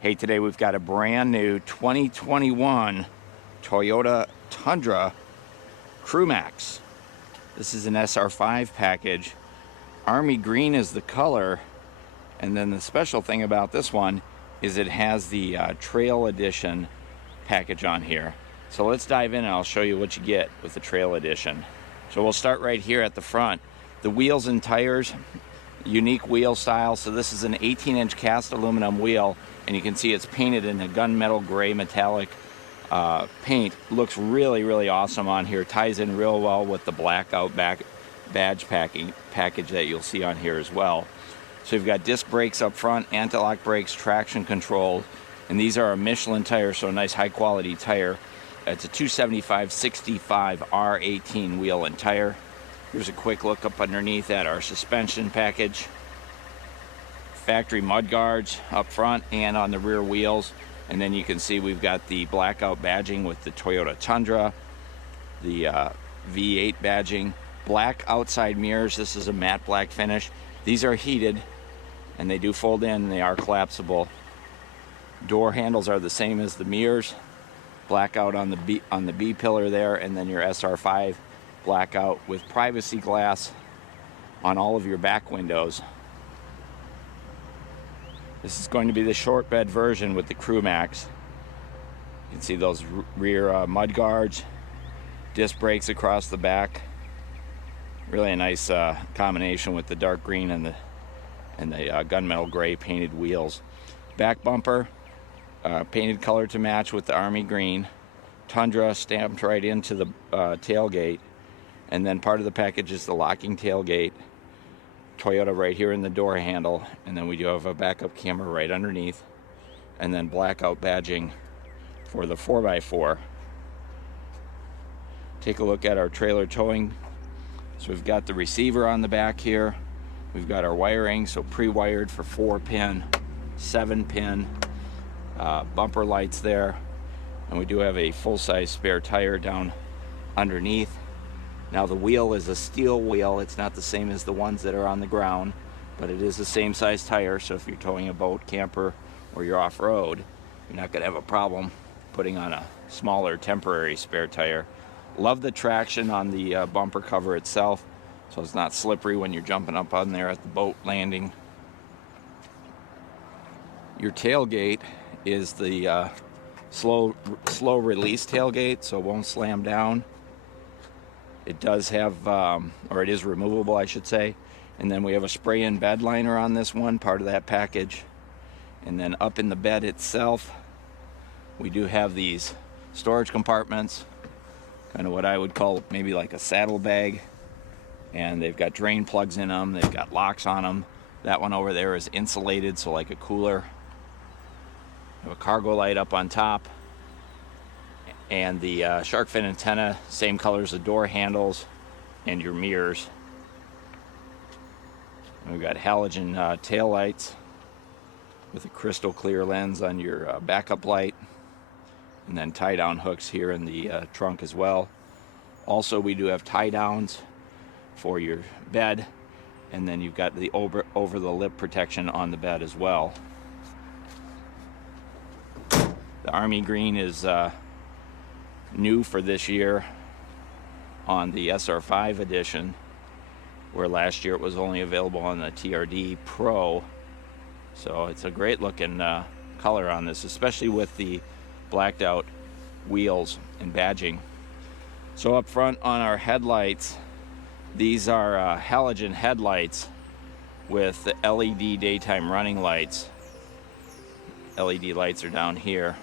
Hey, today we've got a brand new 2021 Toyota Tundra Crewmax. This is an SR5 package. Army green is the color, and then the special thing about this one is it has the Trail Edition package on here. So let's dive in and I'll show you what you get with the Trail Edition. So we'll start right here at the front. The wheels and tires, unique wheel style. So this is an 18-inch cast aluminum wheel, and you can see it's painted in a gunmetal gray metallic paint. Looks really awesome on here. Ties in real well with the blackout badge package that you'll see on here as well. So you've got disc brakes up front, anti-lock brakes, traction control, and these are a Michelin tire, so a nice high quality tire. It's a 275/65 R18 wheel and tire. Here's a quick look up underneath at our suspension package. Factory mud guards up front and on the rear wheels. And then you can see we've got the blackout badging with the Toyota Tundra, the V8 badging, black outside mirrors. This is a matte black finish. These are heated and they do fold in and they are collapsible. Door handles are the same as the mirrors. Blackout on the B pillar there, and then your SR5 blackout with privacy glass on all of your back windows. This is going to be the short bed version with the Crewmax. You can see those rear mud guards, disc brakes across the back. Really a nice combination with the dark green and the gunmetal gray painted wheels. Back bumper, painted color to match with the Army green. Tundra stamped right into the tailgate. And then part of the package is the locking tailgate. Toyota right here in the door handle, and then we do have a backup camera right underneath, and then blackout badging for the 4x4. Take a look at our trailer towing. So we've got the receiver on the back here. We've got our wiring, so pre-wired for 4-pin, 7-pin, bumper lights there, and we do have a full-size spare tire down underneath. Now the wheel is a steel wheel. It's not the same as the ones that are on the ground, but it is the same size tire, so if you're towing a boat, camper, or you're off-road, you're not going to have a problem putting on a smaller temporary spare tire. Love the traction on the bumper cover itself, so it's not slippery when you're jumping up on there at the boat landing. Your tailgate is the slow release tailgate, so it won't slam down. It does have, or it is removable, I should say. And then we have a spray-in bed liner on this one, part of that package. And then up in the bed itself, we do have these storage compartments, kind of what I would call maybe like a saddle bag. And they've got drain plugs in them. They've got locks on them. That one over there is insulated, so like a cooler. We have a cargo light up on top. And the shark fin antenna, same color as the door handles and your mirrors. And we've got halogen tail lights with a crystal clear lens on your backup light, and then tie down hooks here in the trunk as well. Also, we do have tie downs for your bed, and then you've got the over the lip protection on the bed as well. The Army green is new for this year on the SR5 edition, where last year it was only available on the TRD Pro. So it's a great looking color on this, especially with the blacked out wheels and badging. So up front on our headlights, these are halogen headlights with the LED daytime running lights. LED lights are down here.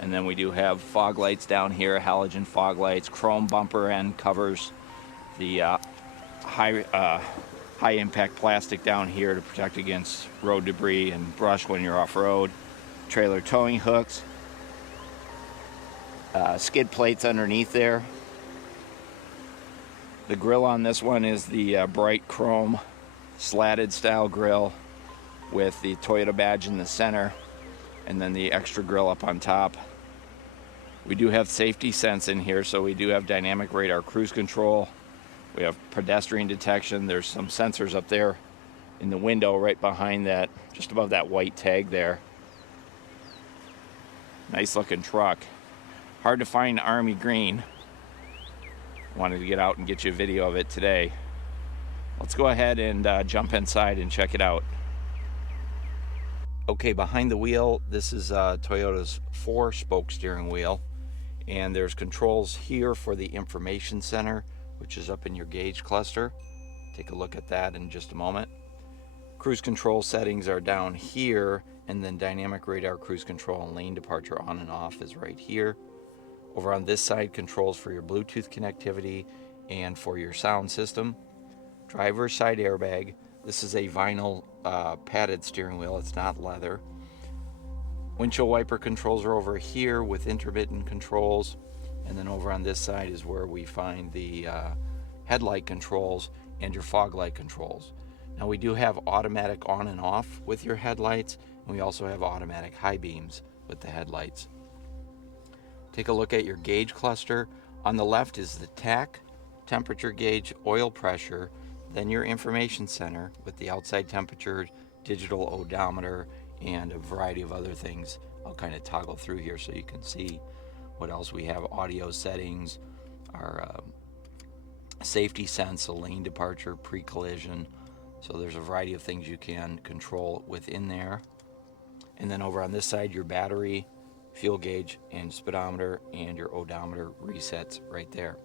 And then we do have fog lights down here, halogen fog lights, chrome bumper end covers, the high impact plastic down here to protect against road debris and brush when you're off-road, trailer towing hooks, skid plates underneath there. The grille on this one is the bright chrome slatted style grille with the Toyota badge in the center, and then the extra grille up on top. We do have safety sense in here, so we do have dynamic radar cruise control. We have pedestrian detection. There's some sensors up there in the window right behind that, just above that white tag there. Nice looking truck. Hard to find army green. Wanted to get out and get you a video of it today. Let's go ahead and jump inside and check it out. Okay, behind the wheel, this is Toyota's 4-spoke steering wheel. And there's controls here for the information center, which is up in your gauge cluster. Take a look at that in just a moment. Cruise control settings are down here, and then dynamic radar cruise control and lane departure on and off is right here. Over on this side, controls for your Bluetooth connectivity and for your sound system. Driver's side airbag. This is a vinyl padded steering wheel, it's not leather. Windshield wiper controls are over here with intermittent controls, and then over on this side is where we find the headlight controls and your fog light controls. Now we do have automatic on and off with your headlights, and we also have automatic high beams with the headlights. Take a look at your gauge cluster. On the left is the tach, temperature gauge, oil pressure, then your information center with the outside temperature, digital odometer, and a variety of other things. I'll kind of toggle through here so you can see what else we have. Audio settings, our safety sense, a lane departure, pre-collision. So there's a variety of things you can control within there. And then over on this side, your battery, fuel gauge, and speedometer, and your odometer resets right there.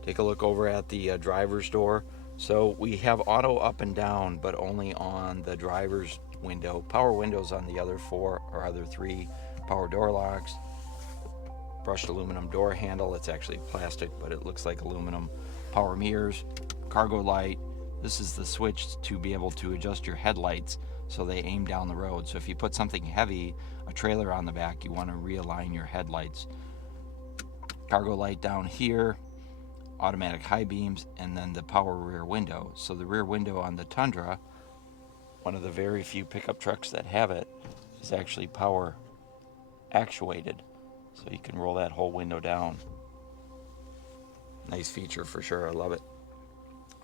Take a look over at the driver's door. So we have auto up and down, but only on the driver's window. Power windows on the other 4 or other 3. Power door locks, brushed aluminum door handle. It's actually plastic, but it looks like aluminum. Power mirrors, cargo light. This is the switch to be able to adjust your headlights so they aim down the road. So if you put something heavy, a trailer on the back, you want to realign your headlights. Cargo light down here, automatic high beams, and then the power rear window. So the rear window on the Tundra, one of the very few pickup trucks that have it, is actually power actuated. So you can roll that whole window down. Nice feature for sure, I love it.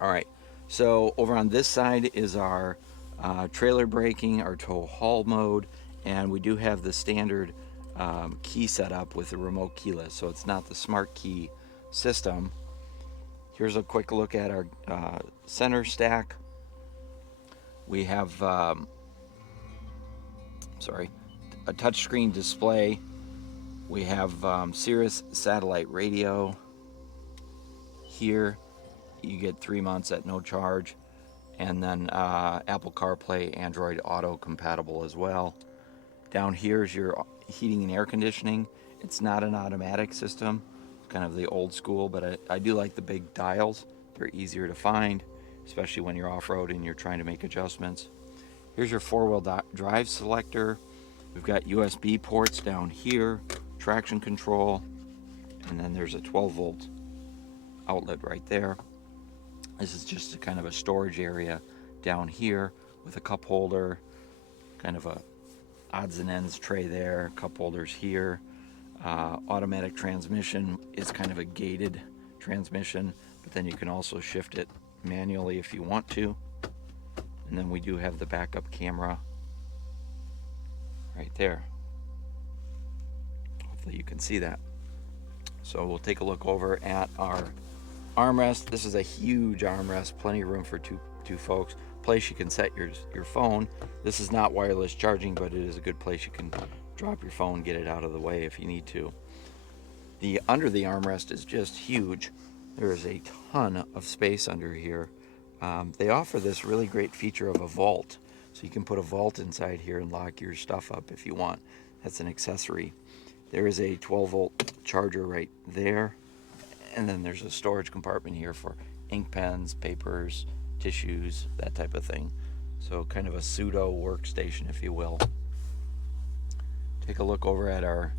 All right, so over on this side is our trailer braking, our tow haul mode, and we do have the standard key set up with the remote keyless, so it's not the smart key system. Here's a quick look at our center stack. We have a touchscreen display. We have Sirius satellite radio. Here you get 3 months at no charge, and then Apple CarPlay, Android Auto compatible as well. Down here is your heating and air conditioning. It's not an automatic system, kind of the old school, but I do like the big dials. They're easier to find, especially when you're off-road and you're trying to make adjustments. Here's your 4-wheel drive selector. We've got USB ports down here, traction control, and then there's a 12-volt outlet right there. This is just a kind of a storage area down here with a cup holder, kind of a odds and ends tray there, cup holders here. Automatic transmission is kind of a gated transmission, but then you can also shift it manually if you want to. And then we do have the backup camera right there. Hopefully you can see that. So we'll take a look over at our armrest. This is a huge armrest, plenty of room for two folks. Place you can set your phone. This is not wireless charging, but it is a good place you can drop your phone, get it out of the way if you need to. The under the armrest is just huge. There is a ton of space under here. They offer this really great feature of a vault, so you can put a vault inside here and lock your stuff up if you want. That's an accessory. There is a 12-volt charger right there, and then there's a storage compartment here for ink pens, papers, tissues, that type of thing. So kind of a pseudo workstation, if you will. Take a look over at our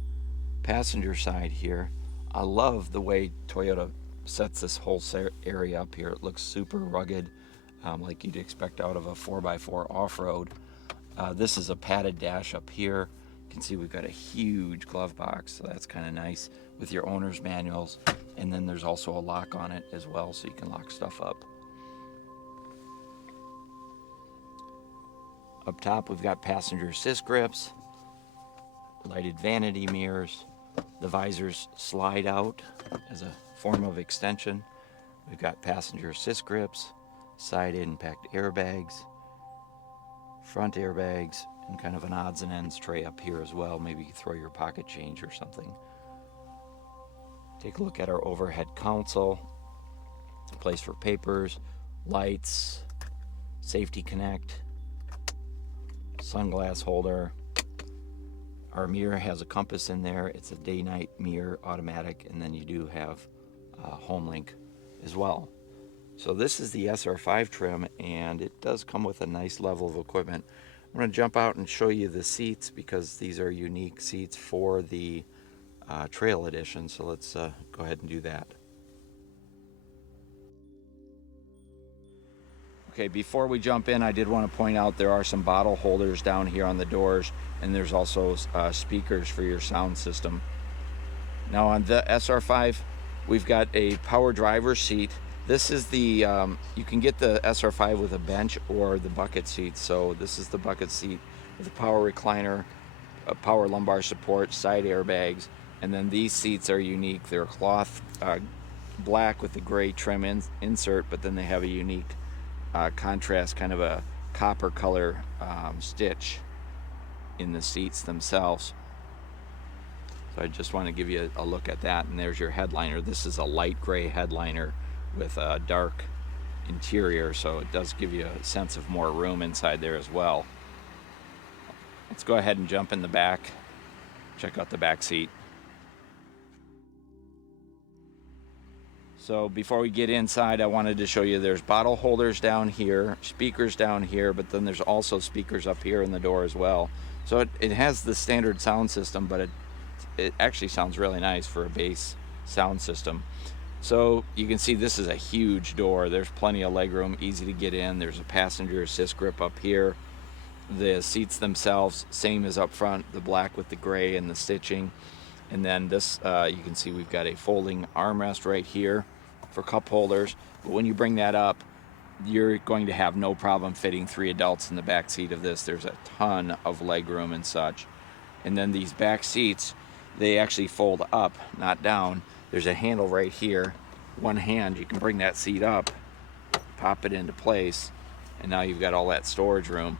passenger side here. I love the way Toyota sets this whole area up here. It looks super rugged, like you'd expect out of a 4x4 off-road. This is a padded dash up here. You can see we've got a huge glove box, so that's kind of nice with your owner's manuals. And then there's also a lock on it as well, so you can lock stuff up. Up top, we've got passenger assist grips. lighted vanity mirrors. The visors slide out as a form of extension. We've got passenger assist grips, side impact airbags, front airbags, and kind of an odds and ends tray up here as well. Maybe you throw your pocket change or something. Take a look at our overhead console. Place for papers, lights, safety connect, sunglass holder. Our mirror has a compass in there. It's a day-night mirror, automatic, and then you do have home link as well. So this is the SR5 trim, and it does come with a nice level of equipment. I'm going to jump out and show you the seats because these are unique seats for the Trail Edition. So let's go ahead and do that. Okay, before we jump in, I did want to point out there are some bottle holders down here on the doors, and there's also speakers for your sound system. Now on the SR5, we've got a power driver seat. This is the, you can get the SR5 with a bench or the bucket seat. So this is the bucket seat with a power recliner, a power lumbar support, side airbags, and then these seats are unique. They're cloth black with the gray trim insert, but then they have a unique contrast, kind of a copper color stitch in the seats themselves. So I just want to give you a look at that. And there's your headliner. This is a light gray headliner with a dark interior, so it does give you a sense of more room inside there as well. Let's go ahead and jump in the back, check out the back seat. So before we get inside, I wanted to show you there's bottle holders down here, speakers down here, but then there's also speakers up here in the door as well. So it has the standard sound system, but it actually sounds really nice for a bass sound system. So you can see this is a huge door. There's plenty of legroom, easy to get in. There's a passenger assist grip up here. The seats themselves, same as up front, the black with the gray and the stitching. And then this, you can see we've got a folding armrest right here for cup holders. But when you bring that up, you're going to have no problem fitting 3 adults in the back seat of this. There's a ton of legroom and such. And then these back seats, they actually fold up, not down. There's a handle right here. One hand, you can bring that seat up, pop it into place, and now you've got all that storage room.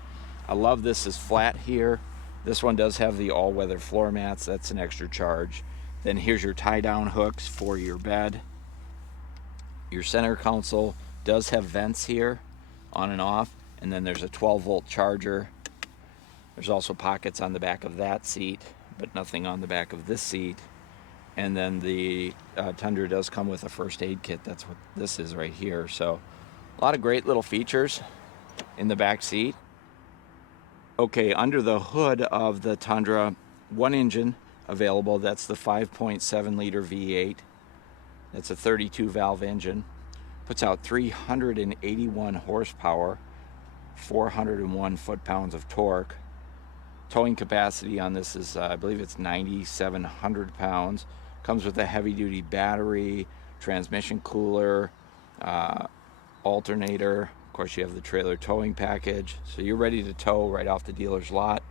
I love this is flat here. This one does have the all-weather floor mats. That's an extra charge. Then here's your tie-down hooks for your bed. Your center console does have vents here, on and off, and then there's a 12-volt charger. There's also pockets on the back of that seat, but nothing on the back of this seat. And then the Tundra does come with a first aid kit. That's what this is right here. So a lot of great little features in the back seat. Okay, under the hood of the Tundra, one engine available. That's the 5.7 liter V8. That's a 32 valve engine. Puts out 381 horsepower, 401 foot-pounds of torque. Towing capacity on this is, I believe it's 9,700 pounds. Comes with a heavy-duty battery, transmission cooler, alternator. Of course, you have the trailer towing package. So you're ready to tow right off the dealer's lot.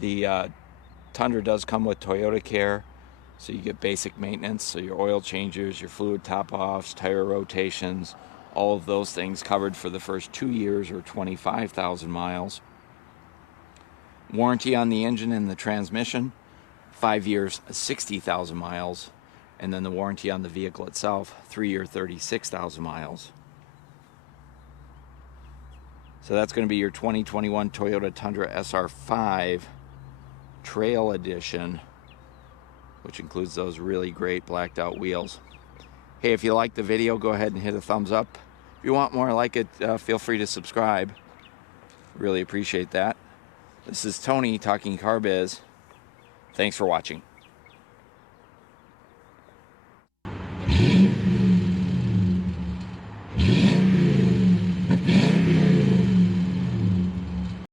The Tundra does come with Toyota Care. So you get basic maintenance, so your oil changes, your fluid top-offs, tire rotations, all of those things covered for the first 2 years or 25,000 miles. Warranty on the engine and the transmission, 5 years, 60,000 miles. And then the warranty on the vehicle itself, 3-year, 36,000 miles. So that's going to be your 2021 Toyota Tundra SR5 Trail Edition, which includes those really great blacked out wheels. Hey, if you like the video, go ahead and hit a thumbs up. If you want more like it, feel free to subscribe. Really appreciate that. This is Tony talking car biz. Thanks for watching.